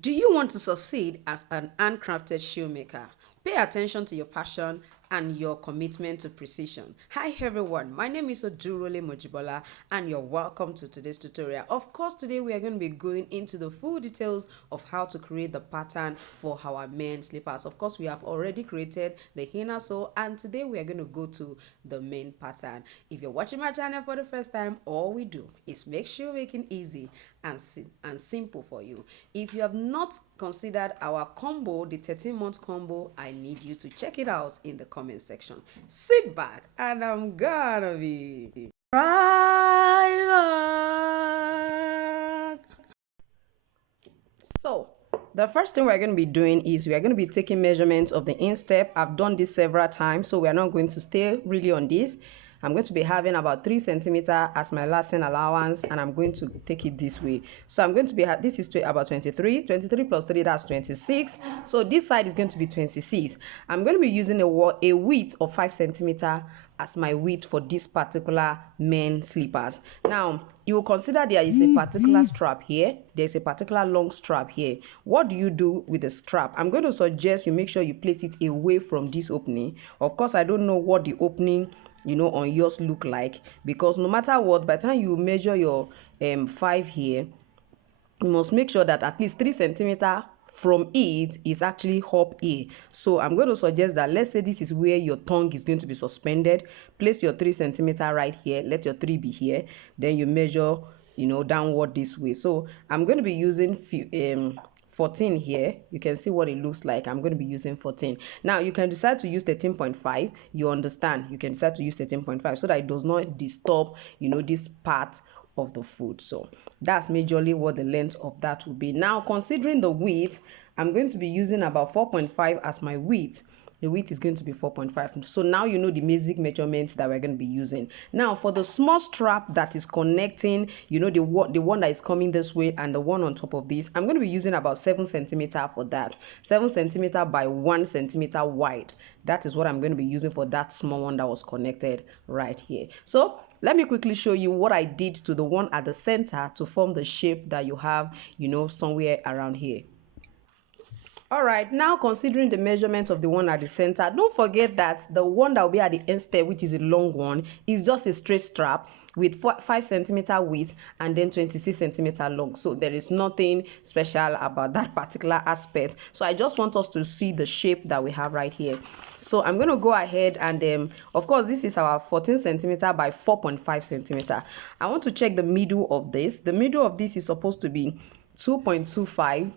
Do you want to succeed as an handcrafted shoemaker? Pay attention to your passion and your commitment to precision. Hi everyone, my name is Odurole Mojibola and you're welcome to today's tutorial. Of course, today we are going to be going into the full details of how to create the pattern for our men slippers. Of course, we have already created the inner sole and today we are going to go to the main pattern. If you're watching my channel for the first time, all we do is make shoemaking easy and simple for you. If you have not considered our combo, the 13-month combo, I need you to check it out in the comment section. Sit back and I'm gonna be right back. So the first thing we're going to be doing is we are going to be taking measurements of the instep. I've done this several times, so we are not going to stay really on this. I'm going to be having about 3 centimeters as my lasting allowance, and I'm going to take it this way. So I'm going to be, this is about 23 plus 3, that's 26. So this side is going to be 26. I'm going to be using a width of 5 centimeters as my width for this particular men slippers. Now, you will consider there is a particular strap here. There's a particular long strap here. What do you do with the strap? I'm going to suggest you make sure you place it away from this opening. Of course, I don't know what the opening on yours look like, because no matter what, by the time you measure your 5 here, you must make sure that at least 3 centimeters from it is actually up here. So I'm going to suggest that, let's say this is where your tongue is going to be suspended. Place your 3 centimeters right here, let your 3 be here, then you measure downward this way. So I'm going to be using 14 here. You can see what it looks like. I'm going to be using 14. Now you can decide to use 13.5. You understand, you can decide to use 13.5 so that it does not disturb this part of the foot. So that's majorly what the length of that will be. Now, considering the width, I'm going to be using about 4.5 as my width. The width is going to be 4.5. So now you know the basic measurements that we're going to be using. Now for the small strap that is connecting, the one that is coming this way and the one on top of this, I'm going to be using about 7 centimeters for that. 7 centimeters by 1 centimeter wide. That is what I'm going to be using for that small one that was connected right here. So let me quickly show you what I did to the one at the center to form the shape that you have, somewhere around here. All right, now considering the measurement of the one at the center, don't forget that the one that will be at the instep, which is a long one, is just a straight strap with 5 centimeter width and then 26 centimeter long. So there is nothing special about that particular aspect. So I just want us to see the shape that we have right here. So I'm going to go ahead and of course this is our 14 centimeter by 4.5 centimeter. I want to check the middle of this. The middle of this is supposed to be 2.25.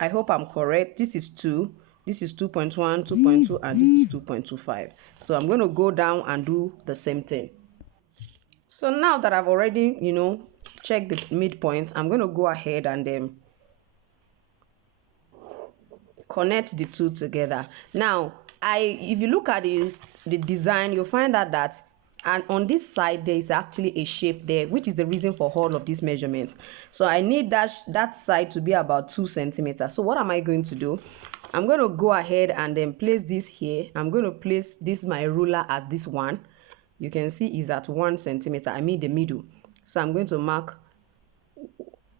I hope I'm correct. This is 2, this is 2.1, 2.2, and this is 2.25. So I'm going to go down and do the same thing. So now that I've already, checked the midpoints, I'm going to go ahead and connect the two together. Now, if you look at the design, you'll find out that and on this side there is actually a shape there, which is the reason for all of these measurements. So I need that side to be about 2 centimeters. So what am I going to do? I'm going to go ahead and then place this here. I'm going to place this my ruler at this one. You can see is at 1 centimeter. I mean the middle. So I'm going to mark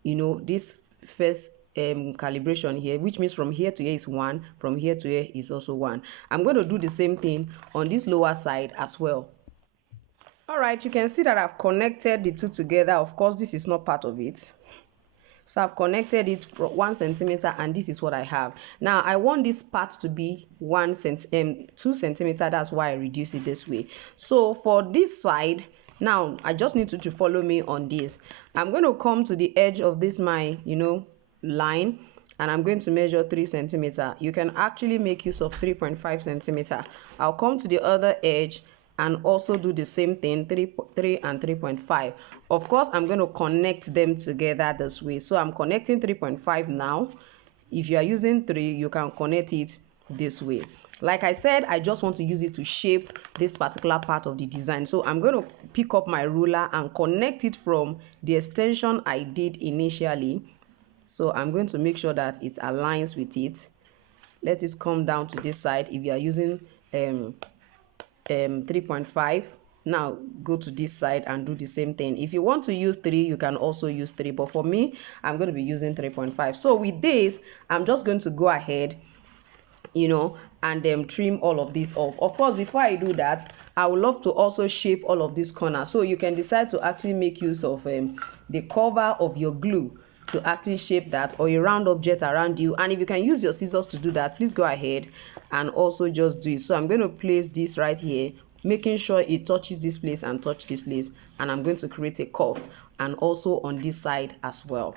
this first calibration here, which means from here to here is 1, from here to here is also 1. I'm going to do the same thing on this lower side as well. All right, you can see that I've connected the two together. Of course, this is not part of it. So I've connected it 1 centimeter and this is what I have. Now I want this part to be 2 centimeter. That's why I reduce it this way. So for this side, now I just need you to follow me on this. I'm going to come to the edge of this my line and I'm going to measure 3 centimeter. You can actually make use of 3.5 centimeter. I'll come to the other edge and also do the same thing, 3 and 3.5. Of course, I'm going to connect them together this way. So I'm connecting 3.5 now. If you are using 3, you can connect it this way. Like I said, I just want to use it to shape this particular part of the design. So I'm going to pick up my ruler and connect it from the extension I did initially. So I'm going to make sure that it aligns with it. Let it come down to this side. If you are using 3.5, Now go to this side and do the same thing. If you want to use 3, you can also use 3, but for me, I'm going to be using 3.5. So with this, I'm just going to go ahead, and trim all of this off. Of course, before I do that, I would love to also shape all of these corners. So you can decide to actually make use of the cover of your glue to actually shape that, or a round object around you. And if you can use your scissors to do that, please go ahead and also just do it. So I'm going to place this right here, making sure it touches this place and touch this place, and I'm going to create a curve, and also on this side as well.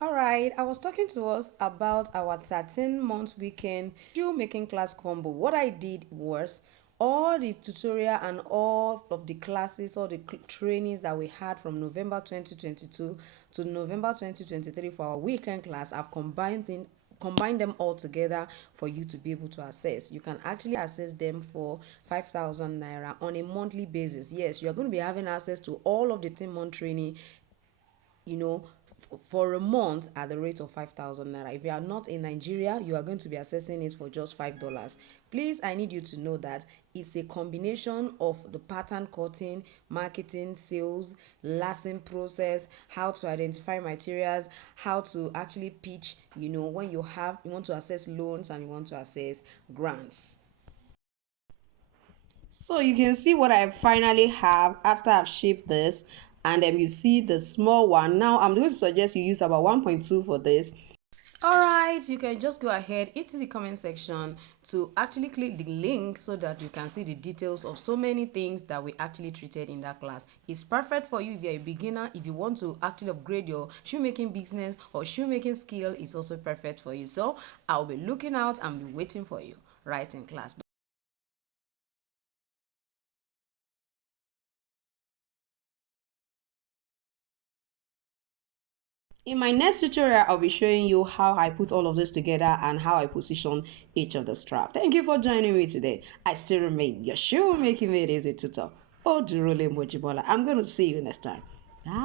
All right, I was talking to us about our 13-month weekend shoemaking class combo. What I did was all the tutorial and all of the classes, all the trainings that we had from November 2022 to November 2023 for our weekend class, I've combined them all together for you to be able to access. You can actually access them for 5,000 naira on a monthly basis. Yes, you are going to be having access to all of the 10-month training, for a month at the rate of 5,000 naira. If you are not in Nigeria, you are going to be accessing it for just $5. Please, I need you to know that it's a combination of the pattern cutting, marketing, sales, lacing process, how to identify materials, how to actually pitch, when you want to access loans and you want to access grants. So you can see what I finally have after I've shaped this, and then you see the small one. Now I'm going to suggest you use about 1.2 for this. All right, you can just go ahead into the comment section to actually click the link so that you can see the details of so many things that we actually treated in that class. It's perfect for you if you're a beginner. If you want to actually upgrade your shoemaking business or shoemaking skill, it's also perfect for you. So I'll be looking out and be waiting for you right in class. In my next tutorial, I'll be showing you how I put all of this together and how I position each of the strap. Thank you for joining me today. I still remain your shoemaking mate easy tutor, Odurole Mojibola. I'm going to see you next time. Bye.